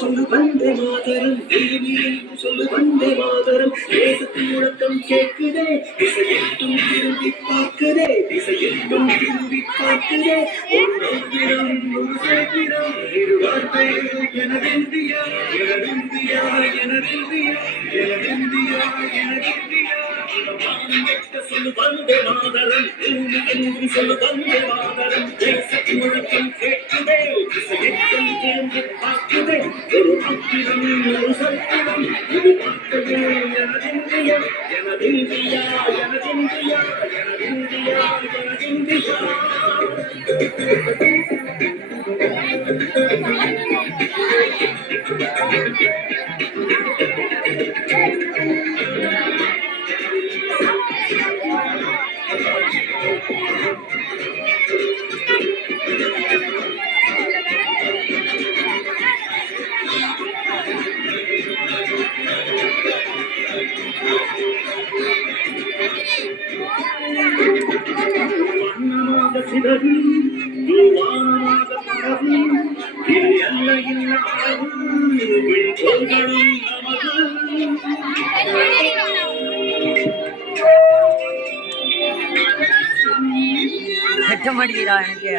சொல்லு வந்தே மாதரம் தேவி சொல்லு வந்தே மாதரம் தேசத்தின் முழக்கம் கேட்குதே திசையெட்டும் திரும்பி பார்க்குதே திசையெட்டும் திரும்பி பார்க்குதே ஒரு நோக்கிரம் ஒரு சேத்திரம் இரு வார்த்தை எனதிந்தியா எனதிந்தியா எனதிந்தியா எனதிந்தியா எனதிந்தியா சொல்லு வந்தே மாதரம் பூமி என்று சொல்லு வந்தே மாதரம் தேசத்தின் முழக்கம் கேட்குதே திசையெட்டும் திரும்பி பார்க்குதே ஒரு பத்திரம் ஒரு சத்திரம் இது பார்த்தது எனதிந்தியா எனதிந்தியா எனதிந்தியா எனதிந்தியா எனதிந்தியா வண்ணமாக சிதறி வானமாக பரவி இது எல்லையில் அளவு விண்கோள்களும் கட்ட மாட்டேங்கிறா எனக்கு.